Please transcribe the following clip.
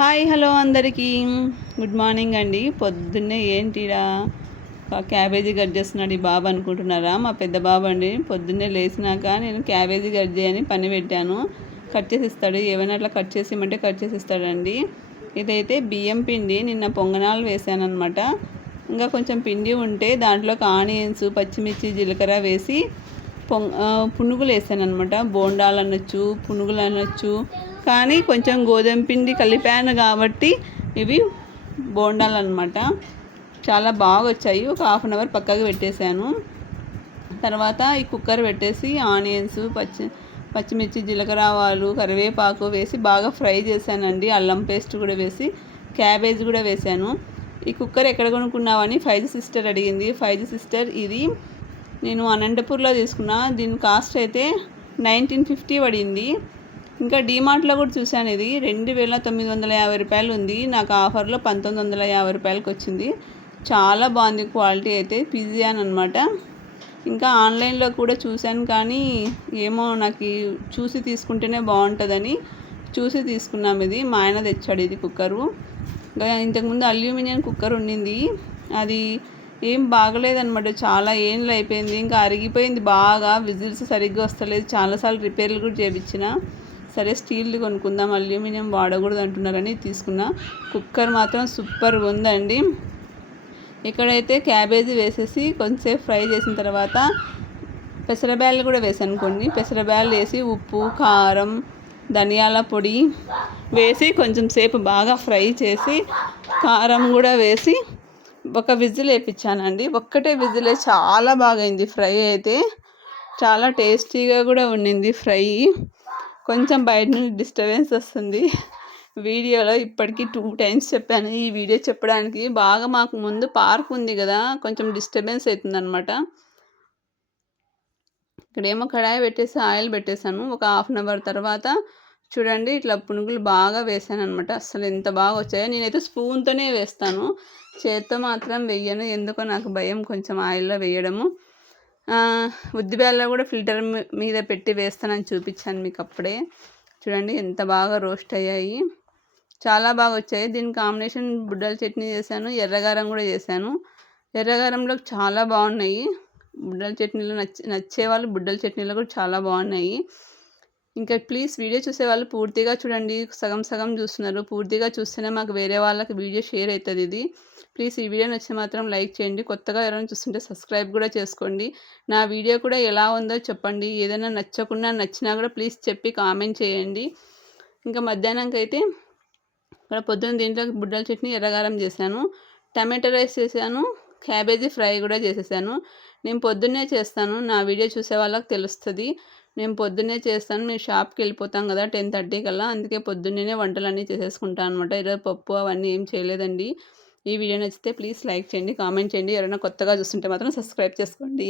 Hi hello అందరికీ. Good morning అండి. పొద్దున్నే ఏంటిరా? క్యాబేజీ కట్ చేస్తున్నాడు ఈ బాబు అనుకుంటున్నారా? మా పెద్ద బాబు అండి. పొద్దున్నే లేచినాక నేను క్యాబేజీ కట్ చేయని పని పెట్టాను. కట్ చేసి ఇస్తాడు ఏమైనా అట్లా కట్ చేసి ఇమ్మంటే కట్ చేసి ఇస్తాడండి ఇదైతే బియ్యం పిండి. నిన్న పొంగనాలు వేసాను అనమాట ఇంకా కొంచెం పిండి ఉంటే దాంట్లోకి ఆనియన్స్ పచ్చిమిర్చి జీలకర్ర వేసి పొంగ పునుగులు వేసాను అనమాట బోండాలు అనొచ్చు పునుగులు అనొచ్చు కానీ కొంచెం గోధుమ పిండి కలిపాను కాబట్టి ఇవి బోండాలు అనమాట చాలా బాగా వచ్చాయి. ఒక హాఫ్ అన్ అవర్ పక్కకు పెట్టేశాను. తర్వాత ఈ కుక్కర్ పెట్టేసి ఆనియన్స్ పచ్చి పచ్చిమిర్చి జీలకర్ర ఆవాలు కరివేపాకు వేసి బాగా ఫ్రై చేశానండి. అల్లం పేస్ట్ కూడా వేసి క్యాబేజ్ కూడా వేశాను. ఈ కుక్కర్ ఎక్కడ కొనుక్కున్నావని ఫైవ్ సిస్టర్ అడిగింది. ఫైవ్ సిస్టర్ ఇది నేను అనంతపూర్లో తీసుకున్నా. దీని కాస్ట్ అయితే నైన్టీన్ ఫిఫ్టీ పడింది. ఇంకా డీమార్ట్లో కూడా చూశాను ఇది. రెండు వేల తొమ్మిది వందల యాభై రూపాయలు ఉంది. నాకు ఆఫర్లో పంతొమ్మిది వందల యాభై రూపాయలకి వచ్చింది. చాలా బాగుంది క్వాలిటీ అయితే పిజియాన్ అనమాట ఇంకా ఆన్లైన్లో కూడా చూశాను కానీ ఏమో నాకు చూసి తీసుకుంటేనే బాగుంటుందని చూసి తీసుకున్నాం ఇది. మా ఆయన తెచ్చాడు ఇది కుక్కరు. ఇంతకుముందు అల్యూమినియం కుక్కర్ ఉండింది. అది ఏం బాగలేదనమాట చాలా ఏండ్లు అయిపోయింది. ఇంకా అరిగిపోయింది బాగా. విజిల్స్ సరిగ్గా వస్తలేదు. చాలాసార్లు రిపేర్లు కూడా చేయించిన సరే స్టీల్ కొనుక్కుందాం అల్యూమినియం వాడకూడదు అంటున్నారని తీసుకున్న. కుక్కర్ మాత్రం సూపర్ ఉందండి. ఇక్కడైతే క్యాబేజీ వేసేసి కొంచెంసేపు ఫ్రై చేసిన తర్వాత పెసరబ్యాళ్ళు కూడా వేసాను కొన్ని పెసరబ్యాళ్ళు వేసి ఉప్పు కారం ధనియాల పొడి వేసి కొంచెం సేపు బాగా ఫ్రై చేసి కారం కూడా వేసి ఒక విజిల్ వేయించానండి ఒక్కటే విజిలే చాలా బాగైంది ఫ్రై అయితే. చాలా టేస్టీగా కూడా ఉండింది ఫ్రై. కొంచెం బయట నుండి డిస్టర్బెన్స్ వస్తుంది. వీడియోలో ఇప్పటికీ టూ టైమ్స్ చెప్పాను. ఈ వీడియో చెప్పడానికి బాగా మాకు ముందు పార్క్ ఉంది కదా కొంచెం డిస్టర్బెన్స్ అవుతుందన్నమాట. ఇక్కడేమో కడాయి పెట్టేసి ఆయిల్ పెట్టేశాను. ఒక హాఫ్ అన్ అవర్ తర్వాత చూడండి ఇట్లా పునుగులు బాగా వేసాను అనమాట అసలు ఎంత బాగా వచ్చాయో. నేనైతే స్పూన్తోనే వేస్తాను. చేత్తో మాత్రం వెయ్యను ఎందుకో నాకు భయం కొంచెం ఆయిల్లో వేయడము. ఉద్దిబేళ్ళ కూడా ఫిల్టర్ మీద పెట్టి వేస్తానని చూపించాను మీకు అప్పుడే. చూడండి ఎంత బాగా రోస్ట్ అయ్యాయి. చాలా బాగా వచ్చాయి. దీని కాంబినేషన్ బుడ్డల చట్నీ చేశాను ఎర్రగారం కూడా చేశాను. ఎర్రగారంలో చాలా బాగున్నాయి. బుడ్డల చట్నీలో నచ్చే నచ్చేవాళ్ళు బుడ్డల చట్నీలో కూడా చాలా బాగున్నాయి. ఇంకా ప్లీజ్ వీడియో చూసే వాళ్ళు పూర్తిగా చూడండి. సగం సగం చూస్తున్నారు. పూర్తిగా చూస్తేనే మాకు వేరే వాళ్ళకి వీడియో షేర్ అవుతుంది ఇది. ప్లీజ్ ఈ వీడియో నచ్చితే మాత్రం లైక్ చేయండి. కొత్తగా ఎవరైనా చూస్తుంటే సబ్స్క్రైబ్ కూడా చేసుకోండి. నా వీడియో కూడా ఎలా ఉందో చెప్పండి. ఏదైనా నచ్చకుండా నచ్చినా కూడా ప్లీజ్ చెప్పి కామెంట్ చేయండి. ఇంకా మధ్యాహ్నంకి అయితే ఇక్కడ పొద్దున్న దీంట్లో బుడ్డల చట్నీ ఎర్రగారం చేశాను. టమాటో రైస్ చేశాను. క్యాబేజీ ఫ్రై కూడా చేసేసాను. నేను పొద్దున్నే చేస్తాను. నా వీడియో చూసే వాళ్ళకి తెలుస్తుంది. నేను పొద్దున్నే చేస్తాను. మేము షాప్కి వెళ్ళిపోతాం కదా టెన్ థర్టీ కల్లా. అందుకే పొద్దున్నే వంటలన్నీ చేసేసుకుంటాను అనమాట ఈరోజు పప్పు అవన్నీ ఏం చేయలేదండి. ఈ వీడియో నచ్చితే ప్లీజ్ లైక్ చేయండి కామెంట్ చేయండి. ఎవరైనా కొత్తగా చూస్తుంటే మాత్రం సబ్స్క్రైబ్ చేసుకోండి.